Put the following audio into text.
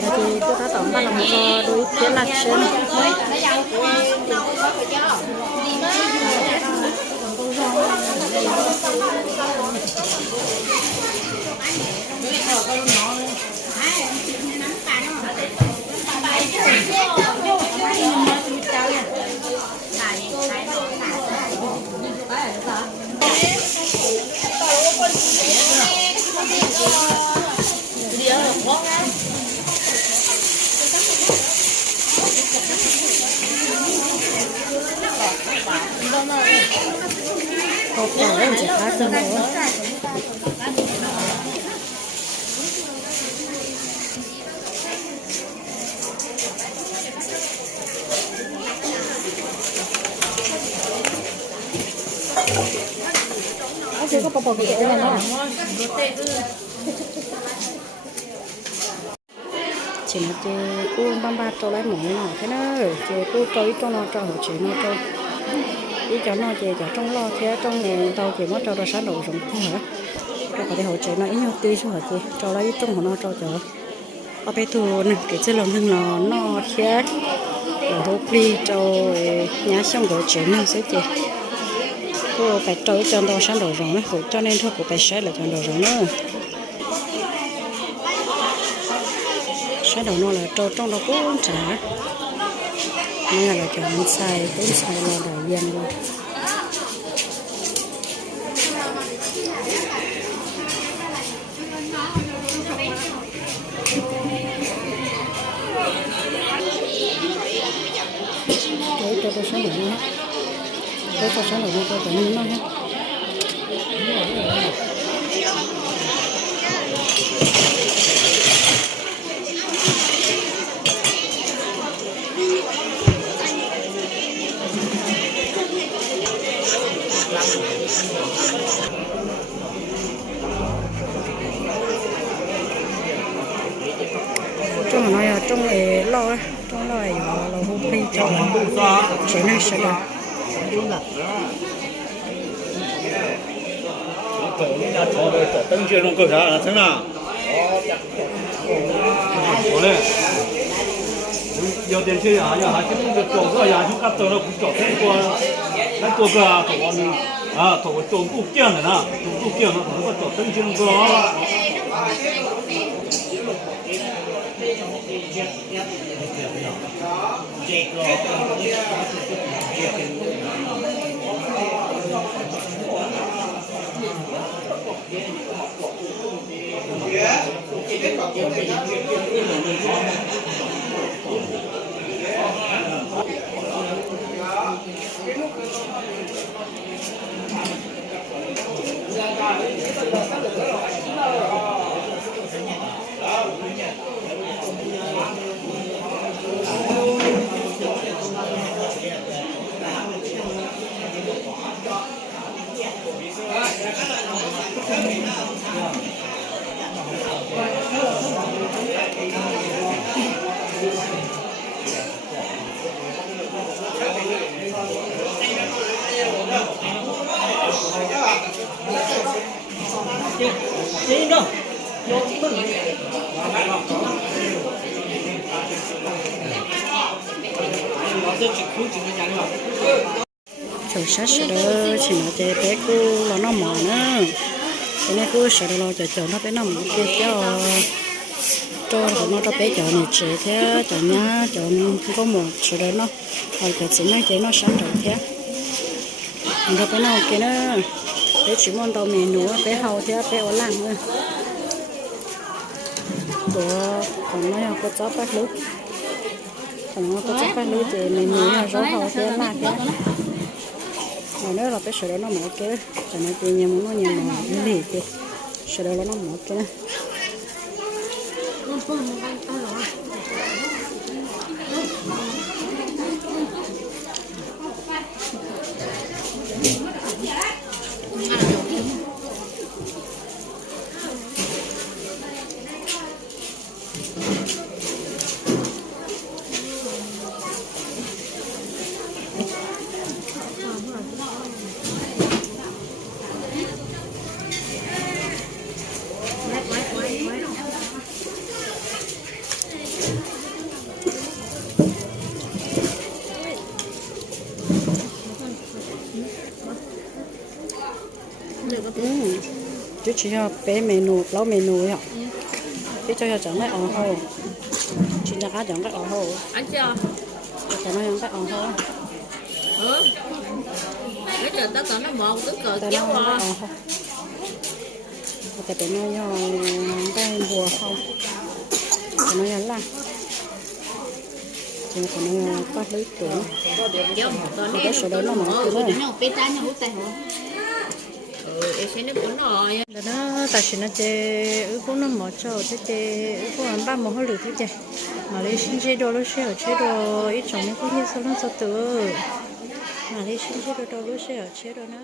thì tôi đã tổng ba làm cho đối với là trên hộp quả em chỉ khá sớm rồi. Chị có bò cái này không? Chị nói chị cô băm ba trâu lấy mỗi nào thế nữa, chị cô trâu trong nó trâu chị nó trâu, ý cho nó chị cho trong lo thế trong này tàu chị mất trâu ra sáng đầu rồi không hả? Rồi có thể hỗ trợ nó ít nhau tí chứ hả chị? Trâu lấy trong của nó trâu chờ. Ở bên thu này cái chế lòng hưng nó thế, rồi hộp đi trâu nhá xong rồi chị nó sẽ chị. Cô phải trâu cho tàu sáng đầu rồi nữa, cho nên thôi cô phải xé lại cho đầu rồi nữa. Cái đầu nó là trâu trong đó cũng trả nên là chọn xài là đại dân luôn đấy cho tôi sáng đầu nữa đấy cho sáng đầu nữa cho tôi nó nhé trong mà nói trong này lo trong này là hộp phi cho chế này sẽ được登记弄够啥？真的？好嘞。有点去啊，要还是那个做个呀，就干走了不做太多，那做个啊，做我们啊，做我做不见的呢，做不见了，我做登记那个。Chỗ sát sẽ đó chỉ nói thế bé cô là nó mỏ nữa, cái này cô sẽ lo cho nó bé nó mỏ kia cho nó cho bé cho này chế thế cho nhá cho có một chỗ đó nó rồi cho chỉ nói chế nó sáng rồi thế, mình cho bé nó kia nữa, bé chỉ muốn tàu mì núa bé hầu thế bé ở làng thôi, của còn nó có chó bắt lú, còn nó có chó bắt lú thì mình là rõ hầu thế là thế. Rồi nữa là cái sợi đó nó mở cái cho nó tiền nhà muốn nó nhà mà lì cái sợi đó nó mở cái chứ chỉ cho bé menu lâu menu vậy biết cho chẳng cái ở hồ chỉ cho cá chẳng cái ở hồ Ăn chưa? cho nó chẳng cái ở hồ Ừ. Cái giờ tao còn nó một cái cờ tại kéo nó qua. ở hồ tại nó cho cái bùa không nó nhắn là thì nó bắt lấy tuổi Kéo một tờ này. cái số đấy nó mở Ừ, cái cái này nó bê tay nó hút tay hả? Ừ, em sẽ nó cũng rồi. là nó tại vì nó chơi cũng nó mở cho thế chơi cũng ăn ba món hơi lử thế chơi mà lấy xin chế đồ lúc xưa chế đồ ít chồng nó cũng như sao nó sao tự mà lấy xin chế đồ lúc xưa chế đồ nó